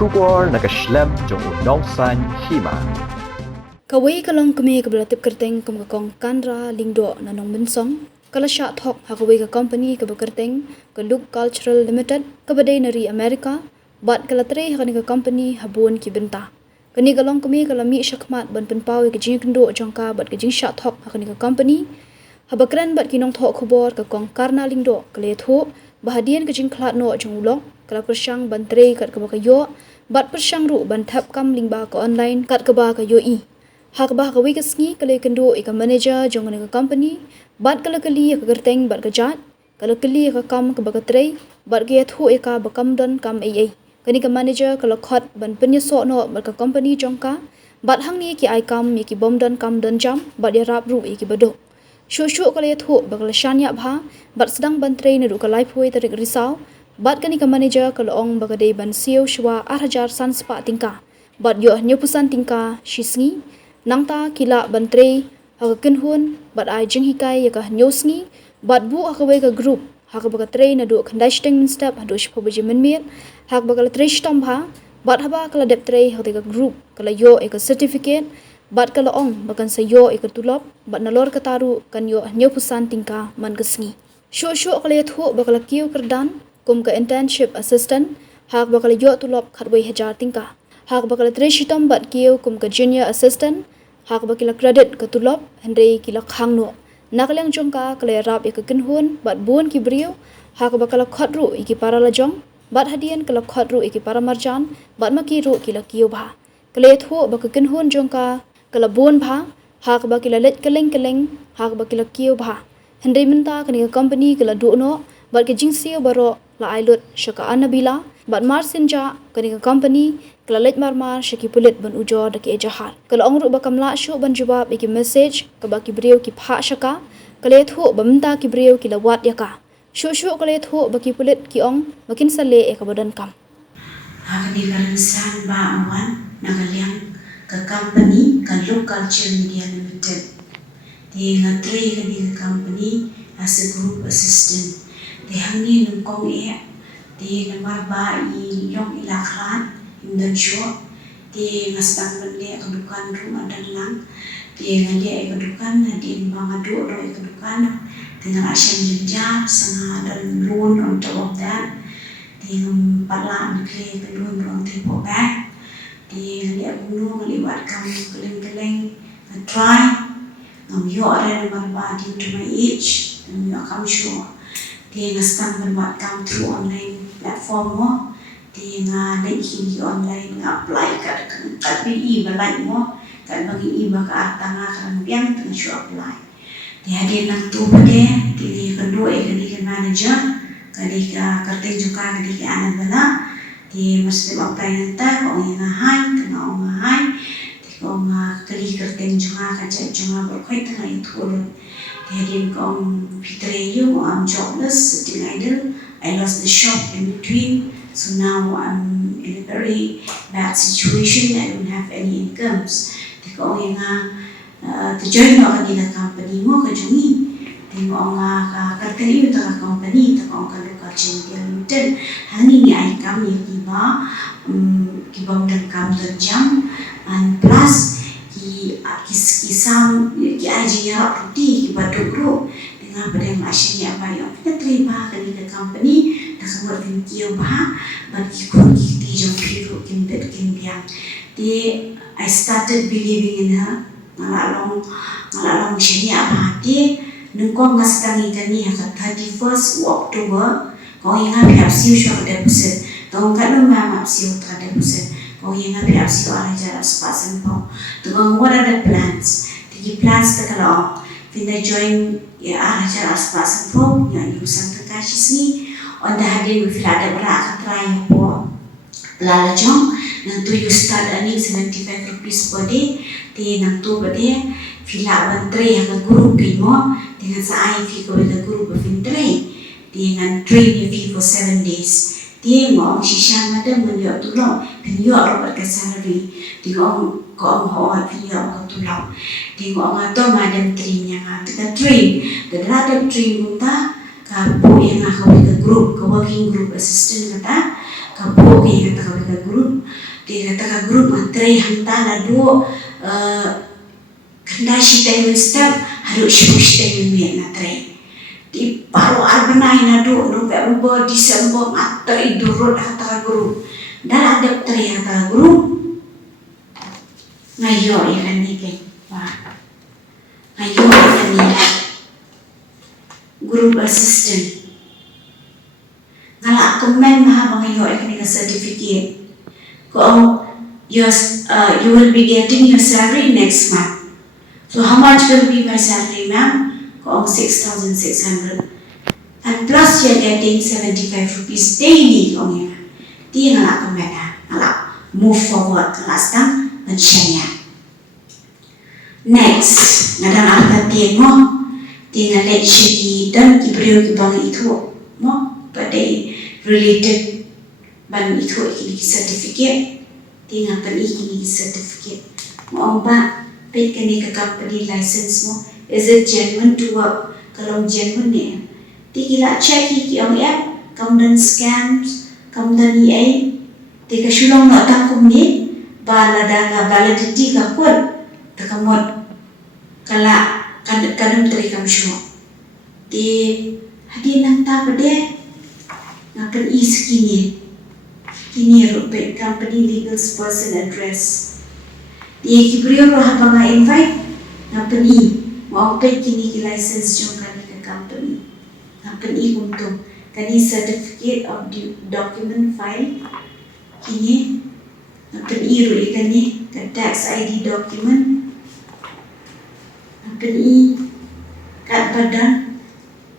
Shubor nakaslem jong unong san hima. Kawai kalong kami kebelatip kerteng kong kanra lingdo nanong mensong kala sya thok hakawai ka company ka bekerteng ka Look Cultural Limited ka badai nari Amerika bat kala tre hakani ka company habun ki benta kani kalong kami kala mi syakmat ban penpau ka jing kendo jongka bat ka jing sya thok hakani ka company habakran bat kinong thok khubor ka kong karna lingdo kale tho bahadian ka jing khlat no jong ulok kala persyang ban tre kat ka bakayo bat persyang ru ban thap kam lingba ka online kat ka ba ka yo i hak bah kawi kesngi kale kendo ika manager jong ka company bat kala kali ka gerteng bat ka jat kala kali ka kam ka bakatrei bat ge thu ika bakam don kam ai kani ka manager kala khot ban penyeso no bat ka company jongka bat hang ni ki ai kam mi ki bom don kam don jam bat ya rap ru ki bado shu kala thu bakala shanya bha bat sedang ban trei na ru ka life way tarik risau bat kani ka manager kala ong bakadei ban siu shwa 8000 san spa tingka bat yo nyopusan tingka shisngi nangta kila bantre haka kinhun bat ai jing hikai yaka nyosngi bat bu akawe ka group haka baka tre na du khandai steng min step hadu shpo baje min miet haka baka tre stom bha bat haba kala dep tre haka ka group kala yo eka certificate bat kala ong bakan sa yo eka tulop bat nalor ka taru kan yo nyopusan tingka man kesngi shu kala thu bakala kiu kerdan kum ka internship assistant haka bakala yo tulop khatwai hajar tingka hak bakal treshitom bat kieu kum ka junior assistant hak bakila credit ka tulop hendrei kila khangno naklang jongka kala rap ek kinhun bat bun ki brio hak bakala khodru iki para lajong bat hadian kala khodru iki para marjan bat maki ru kila kieu bha kala thu bak kinhun jongka kala bun bha hak bakila let keleng hak bakila kieu bha hendrei minta kani company kala du no bat ke jingsiu baro la ailut shaka anabila bat marsinja kani company kala let marmar shaki pulit ban ujo daki ejahar kala ongru bakam la shu ban jawab iki message ka baki brio ki pha shaka kala thu bamta ki brio ki lawat yaka shu kala thu baki pulit ki ong makin sale e ka badan kam hakni karansan ba awan nagaliang ka company ka Look Cultural Media Limited di ngatri ka di company as a group assistant di hangi nungkong e di namar ba i yong ilakran dan show di ngastan bende kedukan rumah dan lang di ngalia kedukan di mangadu ro kedukan dengan asyam jenjang sangat dan loan on top of that di pala nakle loan on tempo back di ngalia gunung ngaliwat kamu keleng try ngam yo are marba due to my age and yo kamu show di ngastan berbuat kamu through online platform mo di nga naikin online nga apply kat PI balai mo kat bagi iba ka tanga kan biang tengah show apply di hadir nang tu pade di kedua di manager kali ka kerja juga kali ka anak bala di mesti apply nanta ko nga hai tengah nga hai di ko nga kali kerja juga kaca juga berkait tengah itu di hadir ko fitre yo am jobless sitting idle I lost the shop in between. So now I'm in a very bad situation. I don't have any incomes. Tiko nga join mo kanila company mo kajungi. Tiko nga karteli ito ka company. Tiko nga Look Cultural Media Limited. Hani ni ay kami kiba kibang dan kam dan jam. And plus kisam ki ay jiya ruti kiba dugro. Dengan pada masyarakat apa yang kita terima kanila company. Takhamar tin kiyo ba but kikun kiti jong piru kimbet kimbiang di I started believing in her ngalalong siya ba di nungko ngastangi kani haka 31st October ko inga piapsiu siya deposit tong kanu ma mapsiu ta deposit ko inga piapsiu ala jara spasan po to what are the plans the plans ta kala finna join ya ala jara spasan po ya yusan ta kashisi on the hadir ada berak try po lala jong nang tu you start earning 75 rupees per day di nang tu bade fila bantre yang guru pimo dengan sa ai fi ko the guru bafintray di ngan train fee for 7 days di mo shisha madam menyo tulong penyo robert ka salary di ko ho penyo ko tulong di mo ngato madam train yang ka train the radam train munta kapo yang ako ka group ka working group assistant kata kapo dia kata ka grup, dia kata ka grup matre hanta na do kanda shi step harus shi na tre. Di paru arbanai na do November December matre durut kata ka grup. Dan ada tre kata ka grup. Ngayo ikan ni kay. Ngayo ikan ni group assistant. Ngala komen maha bangayo ikan ni certificate. Ko you will be getting your salary next month. So how much will be my salary, ma'am? Ko 6,600. And plus you're getting 75 rupees daily. Ko niya. Di ngala komen ha. Ngala move forward ke lastang pensyanya. Next, ngadang arti mo, tinggal lecture ki dan ki beriu ki bang itu mo pada related ban itu ki certificate, tinggal pen ki certificate. Mo ba pay kani ka company license mo, is it genuine to work? Kalau genuine ni, tinggal check ki ang app, kemudian scams, kemudian EA, tinggal sulong nak tangkum ni, balada validity ka kun. Takamot kala kadang terikam syuk di hadi nang ta pade ngapen is kini rupet company legal person address di kibrio roh habanga invite ngapen mau pe kini ki license jong kani ke company ngapen untuk kani certificate of document file kini ngapen ru ikani ke tax ID document company kat badan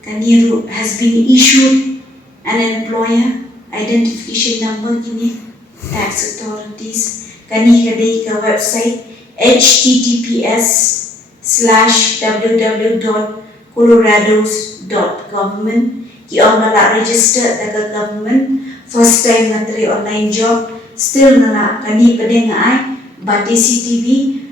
kaniru has been issued an employer identification number kini tax authorities kani kadai ke website https://www.colorados.government ki orang register daga government first time materi online job still nala kani pada ngai bati CTV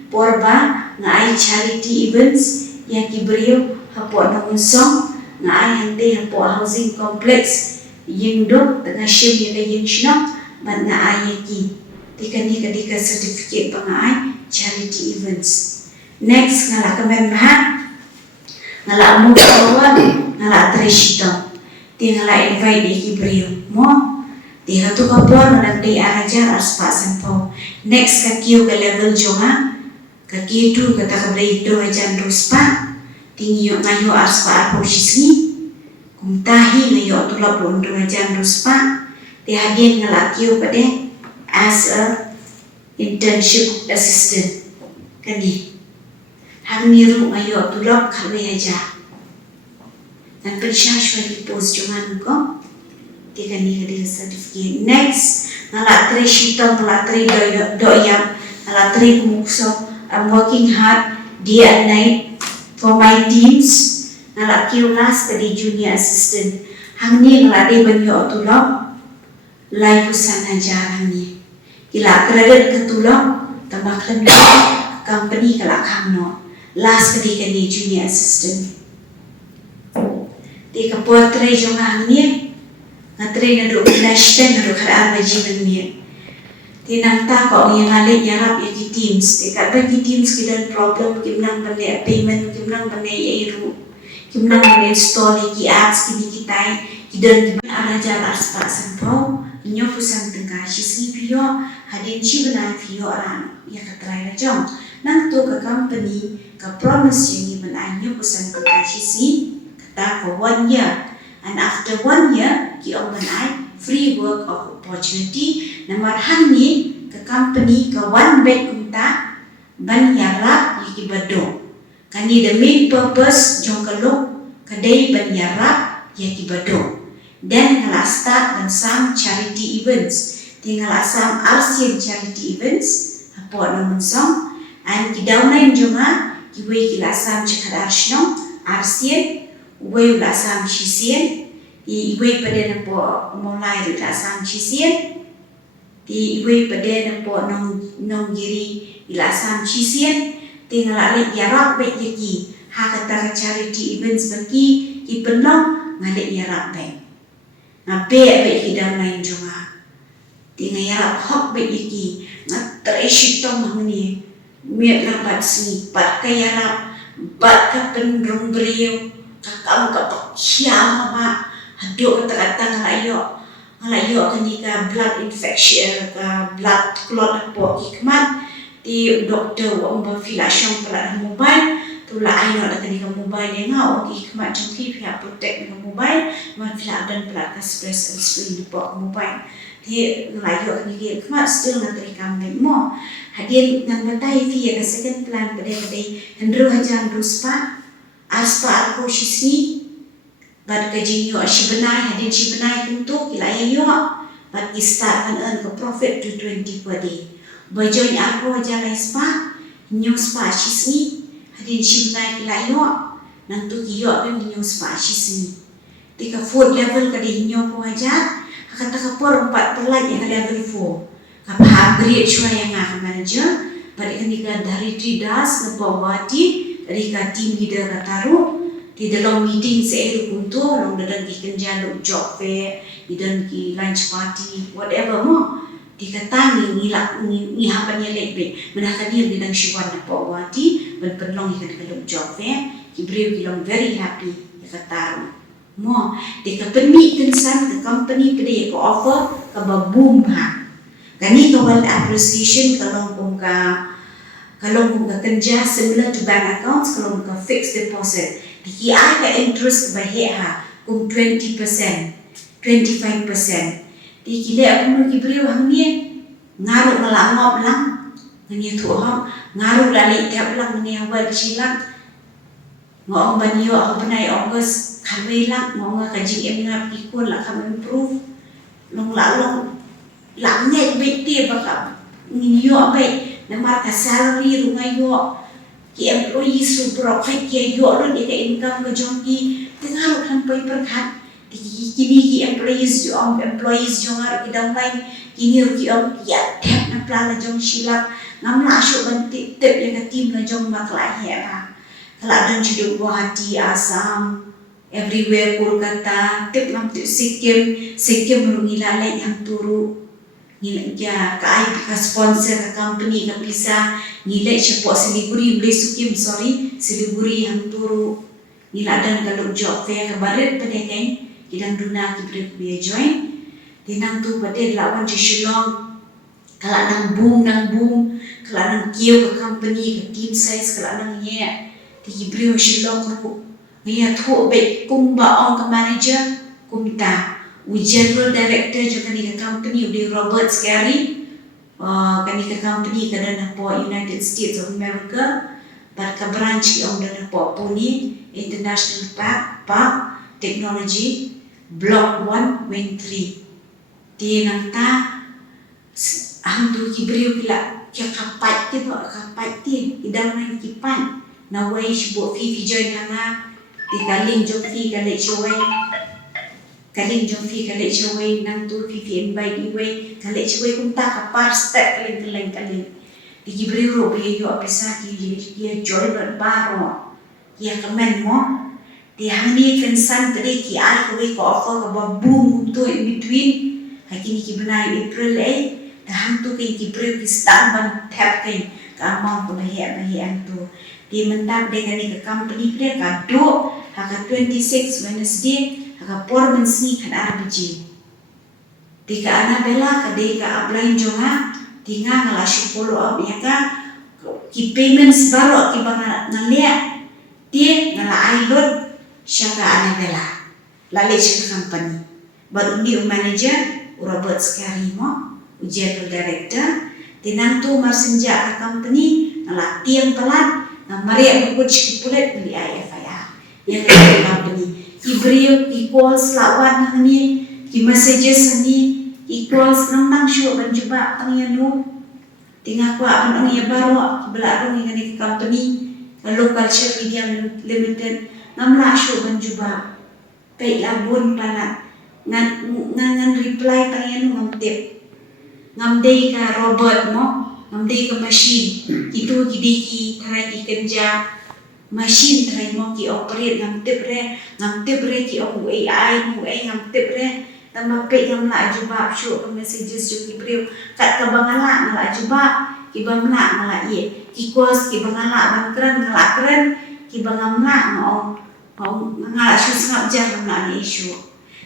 porba ngai charity events yang kibrio hapo na unsong ngai hande hapo housing complex yingdok tengah shim yang shnok ban ngai ki tikani kadika certificate pangai charity events. Next ngala kamen ha ngala amu kawan ngala treshito ti ngala invite di kibrio mo ti hatu kapor na di arajar aspa sampo. Next kakiyo ke level jonga kaki itu kata kabrai do ajan ruspa tinggi yo ngayo aspa posisi kumtahi ngayo tulap do ajan ruspa ti hadin ngalakio pade as a internship assistant kani hang niru ngayo tulap khawe aja dan persyashwa di pos joman ko ti kani kadi certificate. Next ngala tre shitong ngala tre do yang ngala tre kumukso. I'm working hard day and night for my teams. Ngalak kiulas tadi junior assistant. Hang ni ngalade banyo tulong. Lai pusan ajar hang ni. Kila kredit ketulong tambah lebih company kalak hang no. Last kadi kani junior assistant. Di kapur tre jong hang ni. Ngatre ngaduk nashten ngaduk kara bajiban ni. Tinang ta ko yang alik yarap ya ki teams dekat bagi teams kita problem kimnang bane payment kimnang bane iru kimnang bane install ki apps ki kita kidan arajar aspa sampo nyo pusan tengah sisi pio hadin chi bana pio ran ya katrai rajong nang to ka company ka promise yang bana nyo pusan tengah sisi kata for 1 year and after 1 year ki ong bana free work opportunity nomor hang ni ke company ke one bed unta ban yarap yiki bado kani the main purpose jong kalok kadai ban yarap yiki bado then ngala start dan sam charity events tinggal asam RCM charity events apo namun song and kidaunay jonga kiwe kilasam chakadar shnong RCM we ulasam shisien iwe pada napo mulai ulasam shisien di iwe pada napo nong giri ilasam shisien tinggal alik yarap bet yaki hakata charity events bagi ki penong ngalik yarap bet ngabe bet kidaunay jonga Dengan yarap hok bet yaki ngatrai syitong mahuni miat lambat sini bat ka yarap bat ka pendrong beriu kakam ka pakhiam ma hadok kata-kata ngalayo kani ka blood infection ka blood clot apa hikmat di doktor wa umba filashong pala mobile tula ayo da kani ka mobile nga o hikmat jangki pihak protect dengan mobile man fila dan pala ka stress and screen po mobile di ngalayo kani ki hikmat still ngatri kambing mo hadin ngan batai fi ka second plan pada hendro hajan ruspa aspa aku shisni bad kajinyo shibenai hadin shibenai tentu kilayo bad start kan earn ka profit to 20 per day bajoin aku hajan spa nyo spa shisni hadin shibenai kilayo nantu kiyo kan nyo spa shisni tika food level kadi nyo ko hajan kata kapor 4 pelan yang level 4 kapagri chua yang ngak manager pada ketika dari tridas ngebawati dari ka team leader kataru di dalam meeting seeru kuntu long dadan ki kenjaluk job fair dan ki lunch party whatever mo dikatangi ngihapan ya lebe menakan dia bidang syuwan na pawati ben penlong ikan kaluk job fair ki breu ki long very happy ya kataru mo dika permit kensan ke company pede ko offer ka boom ha kani ka well appreciation kalau kung ka kerja similar to bank accounts kalau ka fixed deposit di ka interest bahe ha kung 20% 25% di kile aku mau kibri wang ni ngaru ngelangop lang ngani tuha ngaru lali tiap lang ni awal silang ngong banyo aku benai August kami lang ngong kajing emna pikun lah kami improve long langnya beti baka ngiyo baik namar ka salary rungayo ki employees su brok ki yo lo ni ka income ka jongki tengaru kan poi perkat kini ki employees jong har ki dam lain kini ki ya tap na plala jong silap ngamla asyuk bantik tip ya ka tim na jong makla he ba kala dan judu Guwahati Assam everywhere Kolkata tip nam tu Sikkim rungila lain yang turu ya ka sponsor ka company ka bisa nilai cepat Siliguri boleh sukim Siliguri yang turu nila dan kalau job fair ka baret pada kan kidang duna ki bre join tinang tu pada lawan di Shillong kala nang boom kala nang kio ka company ka team size kala nang ye di bre Shillong ko ngia tho be kumba on ka manager kumta general director jo kani ka company di Robert Scary kani ka company ka dana po United States of America bat ka branch ki on dana po Pune International Park Technology Block 1 Wing 3 di nangta hantu ki beriu kila kia kapat ti idang nang kipan na way shibo fi join hanga di kaling jong fi kale chawai nang tu fi invite iwe kale chawai kumta kapar step kaling di ki beriu ro be yo apisa ki join baro ya kemen mo di hani kensan tadi ki ai ko offer ka boom tu in between hakini ki benai April dah hantu ki April ki start ban tap kai ka amount ko bahe antu di mentap dengan ni ka company pre ka do haka 26 Wednesday haka performance ni kan arbiji di ka Anabella ka de ka apply jonga tinga ngalashi follow up ya ka ki payments baru ki banga ngalia dia ngala ailot Syaka Anabella lali syaka company baru ni manager Robert Scary mo general director tinang tu marsenja ka company ngala tiang pelan na Maria buku cipulet beli IFIA yang ka company ibrio equals lawan ni ki messages ni equals nang syuk banjuba tangyanu tinga ko ang iya baro belarung ngani company Local Culture Media Limited ngamla syuk banjuba pay labun pala ngan reply tangyanu ngamtip ngamdei ka robot mo ngamdei ka machine itu kidiki tharai ki kerja machine tharai mo ki operate ngamtip re ki AI ngamtip re tambah pek yang melak jubab syuk ke messages jo kibriu kat ke bangalak ngelak jubab ki bangalak ngelak ye ki kos ki bangalak ban keren ngelak keren ki bangamlak ngelak syuk sengap jar ngelak ni isu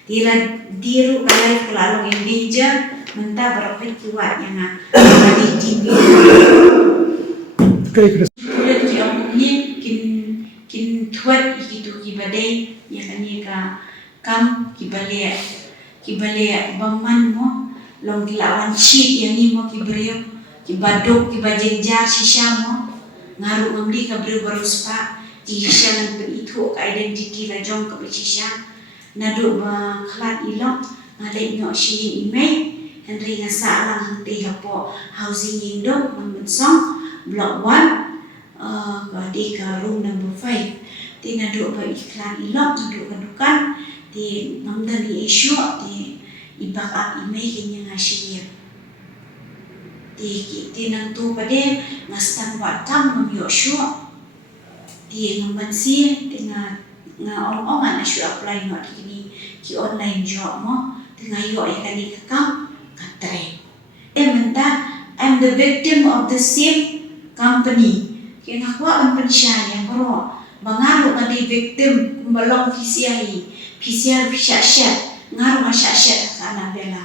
tila diru kalai kelalong yang danger mentah berapit kiwat yang di TV kulit ki amuknya kin tuat ikitu ki badai yang kani ka kam ki balik baman mo long kilawan cheat yang ni mo ki beriu ki baduk ki bajenjar shisha mo ngaru ngamdi ka beriu baru spa ki shisha nan itu ka identity la jong ka shisha nadu ba khat ilok ngalek nyok shi email Henry ngasa lang hangti hapo housing indok membensong block 1 di ka room number 5 ti nadu ba iklan ilok nadu kadukan di namdan ni isu di ibak up email kenya ngasih di nang tu pade ngastan watam mamyo syu di ngambansi di nga ong ana syu apply no kini ki online job mo di ngayo ikani kakam katre menta I'm the victim of the same company kena kwa ang pensya yang bro bangaru ngadi victim kumbalong PCR syat ngaru syat kana bela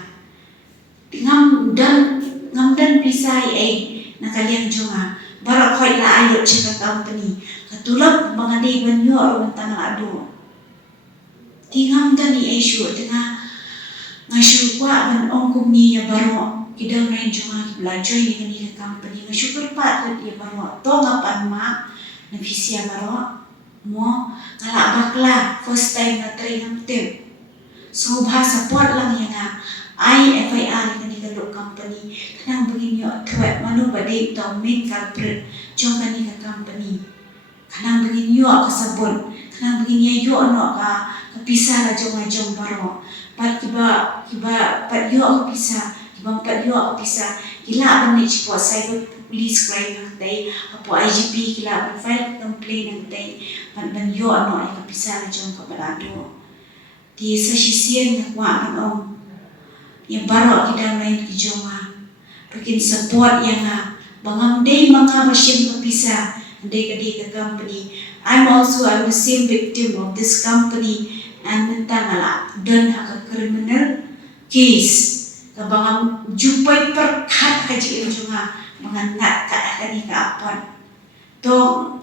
ngamdan pisai nakaliang jonga barak khoi la ayo cheka company katulak mangadi banyo mentang adu tingam dan ni isu tengah ngasyu kwa ban ongkum ni ya baro kidang nain jonga belajar ni kani company ngasyu kerpat ya baro to ngapan ma na PCR baro mo ngalak bakla first time na try ng tip so bahasa support lang yan nga FIR kani kalok company kanang begini tuwet manu badai tau main culprit jong kani ka company kanang begini kasabon kanang begini no ka kapisa la jong baro pat kiba pat kapisa kibang pat kapisa kila ban ni chipo cyber police crime ng tay apo IGP kila ban file complaint ng tay pan ban no ay kapisa la jong kabalado di sa sisiyan na kwa ang yang baro kita main ki jonga bikin support yang bangam day mga basim kapisa day ka company I'm the same victim of this company and mentangala dan hak criminal case kabangam jupay perkat kaji jonga mengangat kani ka apon to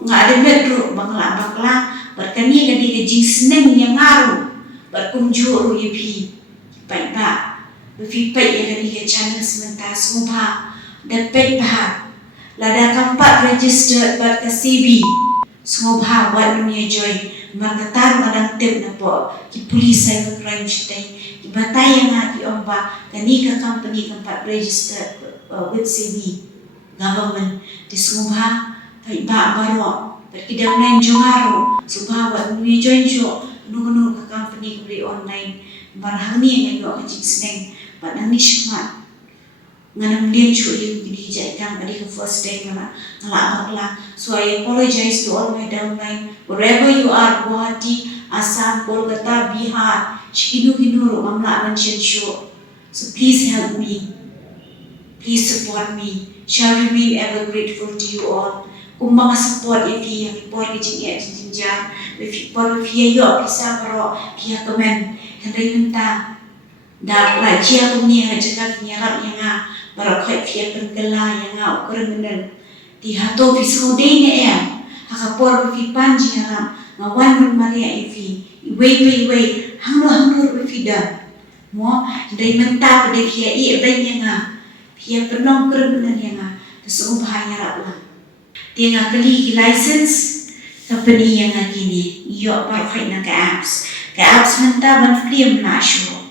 nga ada medro bakla berkani kadi kajing seneng yang ngaru berkunjur yepi baik ba Vipai yang kami ke channel sementara semua dapat bah lada kampak register buat ke CB semua buat dunia joy makatar madang tip na po ki police cyber crime chitai ki batay nga ki omba kani ka company kampak register with CB government di semua baik ba baro berkidang nain jongaro semua buat dunia joy jo nunu ka company beli online barang ni yang yo kecik seneng Padang ni cuma nganam liang cu yang gini jadikan pada first day ngalak bakla. So I apologize to all my downline wherever you are, Guwahati, Assam, Kolkata, Bihar, Shikinu, Mamla, mention show. So please help me, please support me. Shall remain ever grateful to you all. Kung mga support yang report kecing jinjar, report yo bisa bro, via comment, henry mentah. Dak la chia kumni ha jaka nyarap yang barakai fia pengkela yang ukremenel di hato fisu de ne ya hakapor fi panji yang ngawan maria ifi wei hangno fida mo dai menta pada fia I ben yang fia penong kremenel yang kesu bahaya rap lah dia ngakeli license company yang kini yo barakai na ka apps menta ban film na show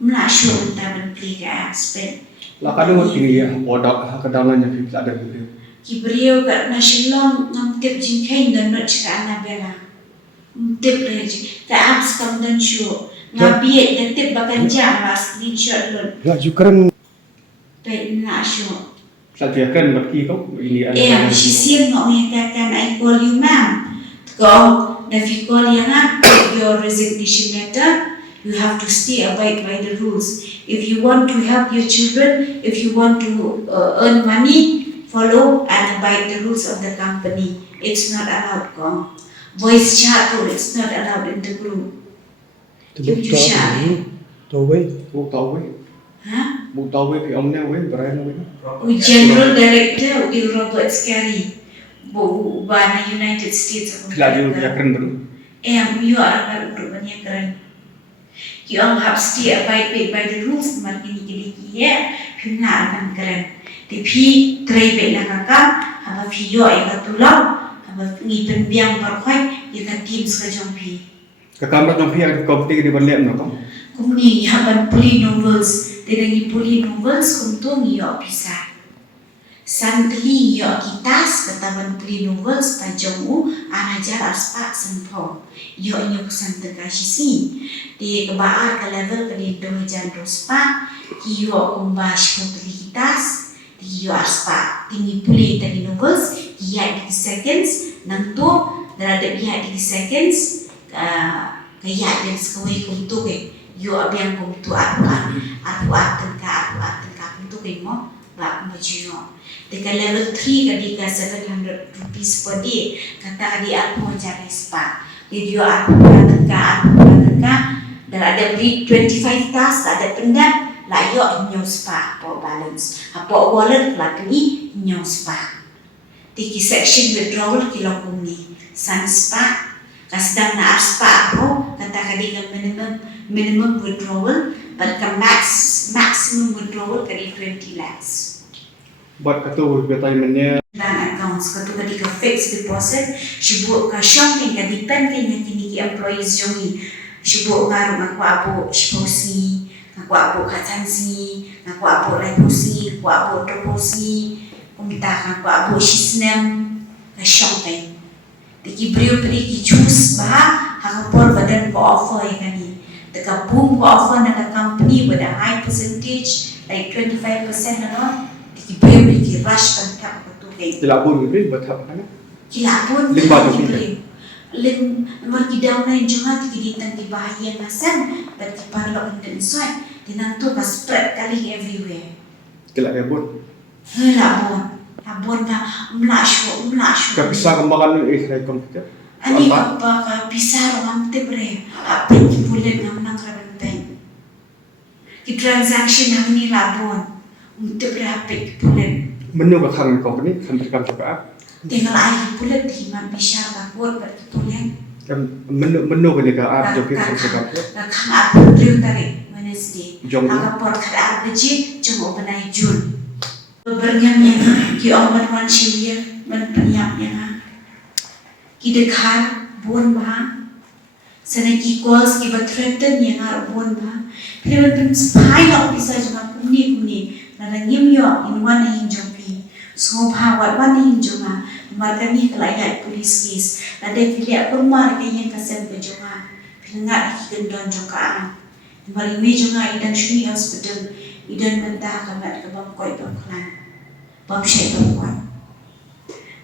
Melayu entah beli ke aspek. Lakadu tinggi ya, odak kedalamnya fit ada begitu. Kibriu kat nasional ngamtip jingkain dan nak cakap Anabella. Ngtip lagi, ke apps kamu dan show. Ngabiat ngtip bahkan jam lah screenshot lun. Ya jukran. Baik nak show. Saya kan berarti kau ini ada. Sisir nak mengatakan I call you ma'am. Kau nafi call yang your resignation letter. You have to stay abide by the rules. If you want to help your children, if you want to earn money, follow and abide the rules of the company. It's not allowed, Kong. Voice chat rule, it's not allowed in the group. If you share, Buộc tàu với. huh? Buộc tàu với thì ông neo với, Brian với. We General Director, we Robert Scary, Bana United States of Là dù America. là keren baru. You are a group banyak keren. You all have stay abide by the rules makin gini ya. Pimna akan keren. Tapi try be na kakak, haba video eka tulau, haba ngi penbiang berkhoi, eka team sekajong pi. Cái camera trong phía công ty đi bật liệm nó không? Kumni haban puli novels, tenangi puli novels kuntung yo pisa. Santli yo kitas kataban puli novels pajongu anajar aspa senpo. Yo nyo kusan tegashisi. Di kebaar ke level ke di dojan dospa, yo kumbash putri kitas, di yo aspa tinggi puli tadi novels, iya di seconds, nang tu terhadap iya di seconds, kaya dan sekawai kuntuk yo abiang kuntu aku tengka kuntuk mo bak majuno. Dekat level 3 kadika 700 rupees per day kata adi aku mencari spa. Jadi yo aku tengka dan ada beli 25 tas ada pendat lah yo nyo spa for balance. Apa wallet lah ni nyo spa. Tiki section withdrawal kilo kumni san spa kasdang na spa ko kata kadika minimum withdrawal but the maximum withdrawal kadi 20 lakhs. Buat katu retirement-nya. Bank accounts katu kadika fixed deposit sibuk ka shopping ka depend kay kini ki employees jongi sibuk ngaru ngaku apo sposi ngaku apo katansi ngaku apo leposi ngaku apo toposi kumita ngaku apo shisnem ka shopping tiki brio ki choose bah hakapor badan ko offer kani the boom ko offer na the company with a high percentage like 25% ano tiki brio ki rush kan ka to kay Chỉ là buồn người buat apa kan? kilapun Lim batu pindah. lim margidaw na yung junga tikiditang ibahaya nasan but kiparlo in the inside tinanto ka spread kaling everywhere Kila dia buat. labon na umlasyo Kapisa kembakan ni Israel komputer. ani pa ka pisaro ang tebre apit kipulen ng nakrabantay ki transaction ang ni labon tebre apit kipulen Menu kat hang company kan terkam cakap. tinggal ay kipulen himan bisa ka kuat kipulen Menu kan dia app jokin kan cakap. nakang apit drill tarik Wednesday Jong. Agaport kada arbaji jong openay June. Bernyamnya ki omar wan shiya man penyamnya. Ki dekhar bon ba. Sana ki calls ki bathretten yang ar bon ba. Pero pun spy lo bisa juga kumni na ngim yo in one hinjopi. So ba wat one hinjoma markani kelaya police case. Na de filia kurmar kayen kasem ke jonga. Pingat ki kendon jokaan. Mari me jonga idan shuni hospital idan mentah kamat ke bangkoi bangklan bam syai bangkoi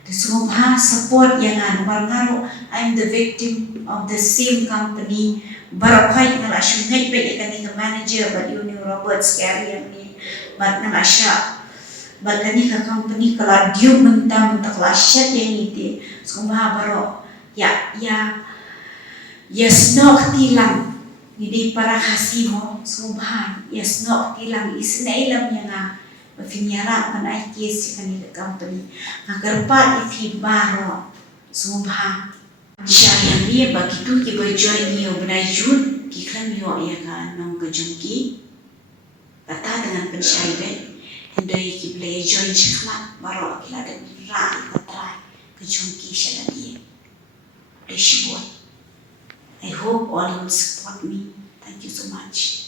Sumha support yang ngaru I'm the victim of the same company barakai ngala shungai pe ikani ke manager but you knew Robert Scary yang ni but ngala sya but kani ke company kala diu mentah kelasat yang itu sumha baro ya snok tilang Hindi para kasimo sumhan yes no tilang isnailam niya nga mafinyara man ay case sa kanila company magarpat if baro sumhan siya yang niya bagitu kiba join niyo benay June kiklan niyo iya ka nung kajungki bata dengan pensyaidan hindi kiblay join siya kama baro kila dan ra ikatry kajungki siya na niya I hope all will support me. Thank you so much.